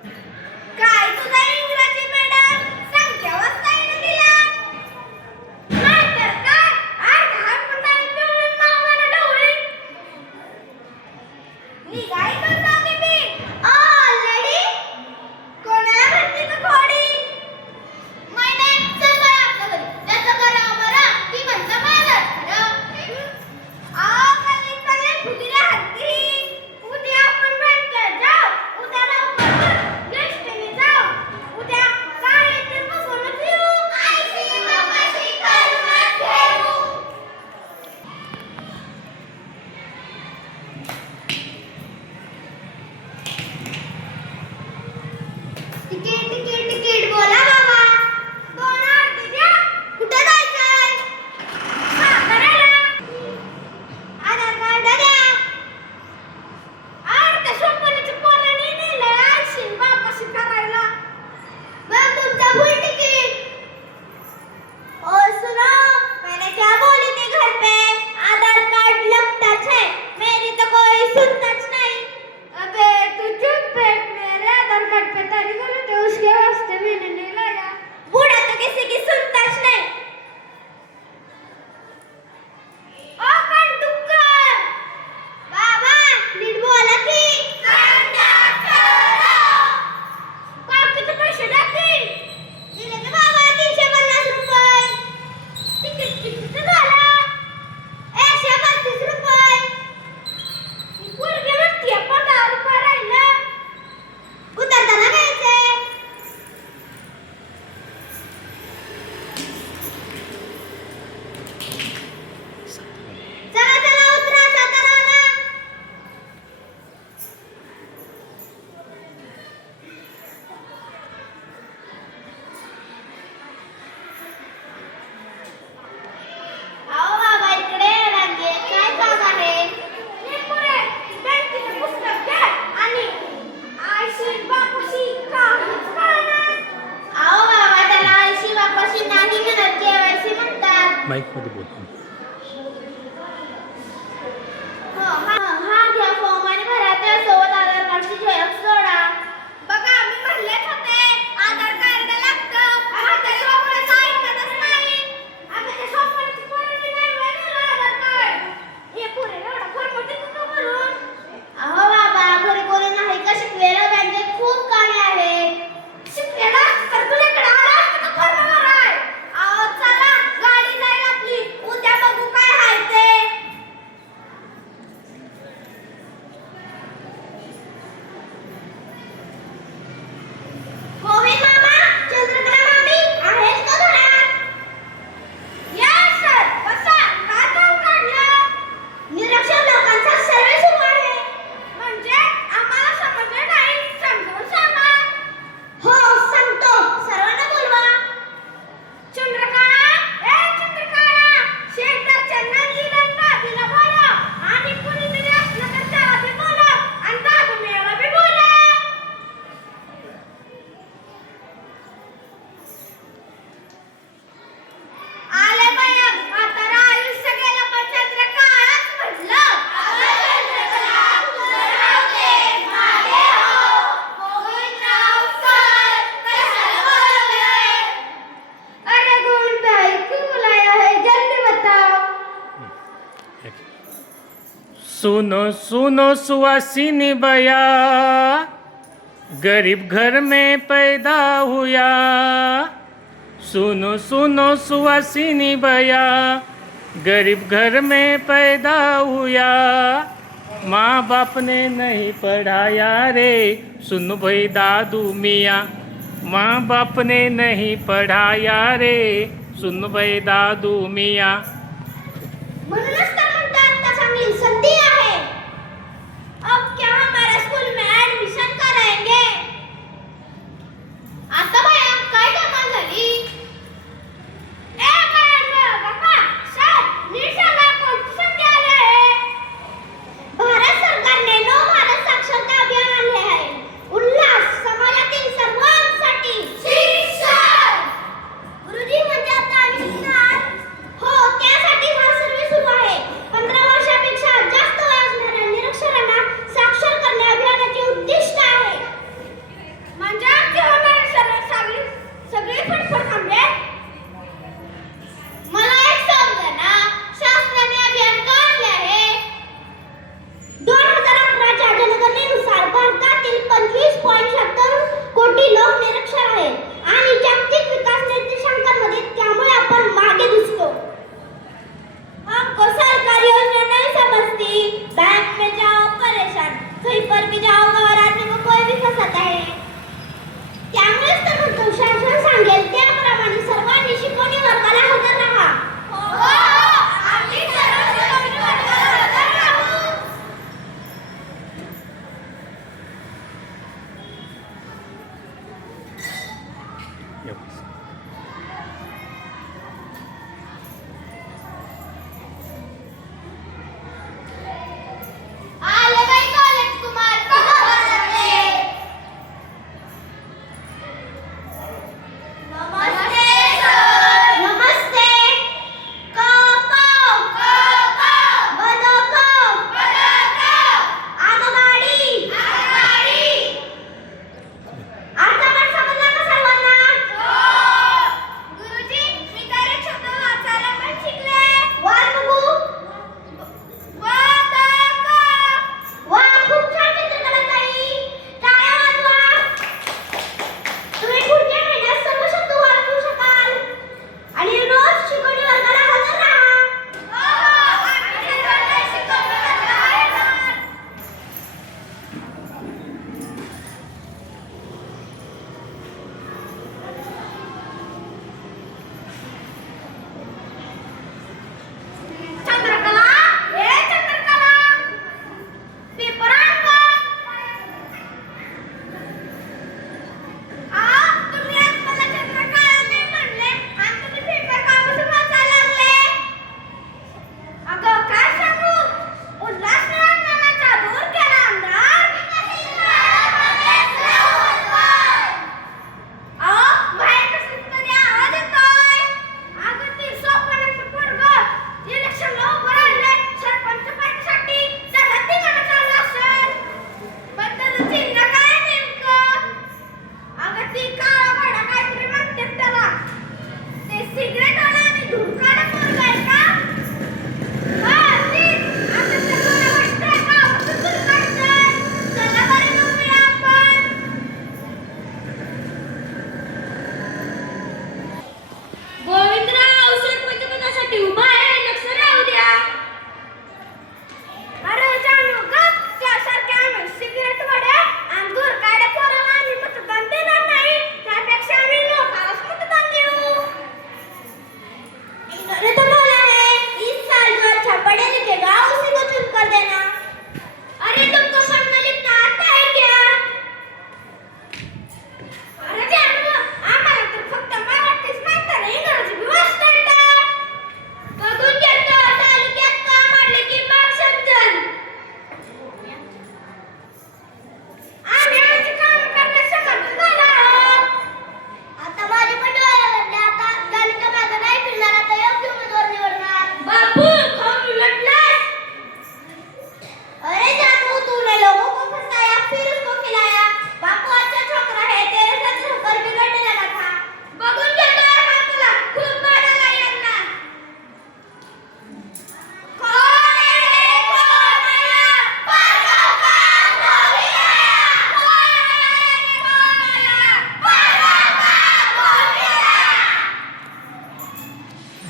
काय तुझा इंग्रजी मॅडम संख्या वाचता येईना तिला? नाहीतर काय अर्धा फुटाने पिवळून मावाला ढवळी. निघाई करता बेबी ऑलरेडी. कोणाला म्हणते तू खोडी? मैने चल बरं आपल्या घरी. त्याचं घर आम्हाला ती म्हणतं माझं खरं. गल्लीत पडले फुगिरे हत्ती. उद्या आपण बँकेत जाऊ. उद्या लवकर एसटीने जाऊ. उद्या काय येते बघूनच येऊ. आईशी बापाशी करूनच घेऊ. तिकीट तिकीट तिकीट बोला बाबा. 2 अर्धी द्या. कुठे जायचंय? साताऱ्याला. आधार कार्ड द्या. अर्ध्या शोभनीच्या पोरांनी नेलंय आईशी बापाशी करायला. मग तुमचा फुल तिकीट. ओ सुनो, मैंने क्या बोली थी घर पे? आधार कार्ड लगता है. मेरी तो कोई सुनताच नहीं. अबे तू चुप बैठ. मेरे आधार कार्ड पे तारीख गलत है, उसके वास्ते मैंने नहीं लाया. बूढ़ा तो किसी की सुनताच नहीं. ओ कंडक्टर बाबा नीट बोला की. बाकीचे पैसे द्या की. दिले ना बाबा 350 रुपये. तिकीट किती झाला? 132 रुपये. ही पोरगी म्हणतीये 15 रुपये राहिलं. उतरताना घ्यायचे. चला चला उतरा साताराला. आओ बाबा इकडे रांगेत काय काम आहे? पुरे बँकेचं पुस्तक घ्या आणि आईशी बापाशी काहीच कळणार. आओ बाबा त्याला आईशी बापाशी नाही म्हणत, केवायसी म्हणतात. माईक मध्ये बोल. हा घ्या फॉर्म आणि भरा. त्यासोबत आधार कार्डची झेरॉक्स जोडा. बघा मी म्हणलेच होते आधार कार्ड लागतं. आता सोपण्याचं ऐकतच नाही. आता त्या सोपण्याची पोरांनी नाही नेलं आधार कार्ड. हे पुरे एवढा फॉर्म देतो भरून. अहो बाबा घरी कोणी नाही का शिकलेलं? बँकेत खूप कामे आहेत. शिकलेला तर तुझ्याकडे आला असता तर फॉर्म भराय. अहो चला गाडी जाईल आपली. उद्या बघू काय आहे ते. गोविंद मामा, चंद्रकला मामी आहेत का घरात? Yes sir. बसा. काय काम काढलं? निरक्षर लोकांचा सर्वे सुरू आहे. म्हणजे आम्हाला समजलं नाही. समजावून सांगा. हो सांगतो. सर्वांना बोलवा. चंद्रकला, ए चंद्रकला, शेजारच्या नंदीला नादीला बोलव आणि कुणीतरी असलं तर त्याला बी बोलव आणि दादूमेला बी बोलव. आले बाया. म्हातारा आयुष्य गेलं पण चंद्रकलाच म्हटलं. मागे हो. गोविंदराव सर, कशाला बोलवलंय? अरे गोविंद भाई, क्यों बुलाया है? जल्दी बताओ. सुनो सुनो सुहासिनी बया, गरीब घर में पैदा हुआ. सुनो सुनो सुहासिनी बया, गरीब घर में पैदा हुआ. माँ बाप ने नहीं पढ़ाया रे, सुन भाई दादू मियाँ. माँ बाप ने नहीं पढ़ाया रे, सुन भाई दादू मियाँ. म्हणूनच तर म्हणतात आता चांगली संधी आहे. अब क्या हमारे स्कूल में एडमिशन कराएंगे? आता बाया काय कमाल झाली? ए बाया काका, सर नीट सांगा कोणती संधी आली आहे? भारत सरकारने नव भारत साक्षरता अभियान आणले आहे. उल्हास समाजातील सर्वांसाठी शिक्षण. गुरुजी म्हणजे आता आम्ही शिकणार. हो त्यासाठी हा सर्वे सुरू आहे.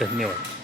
धन्यवाद.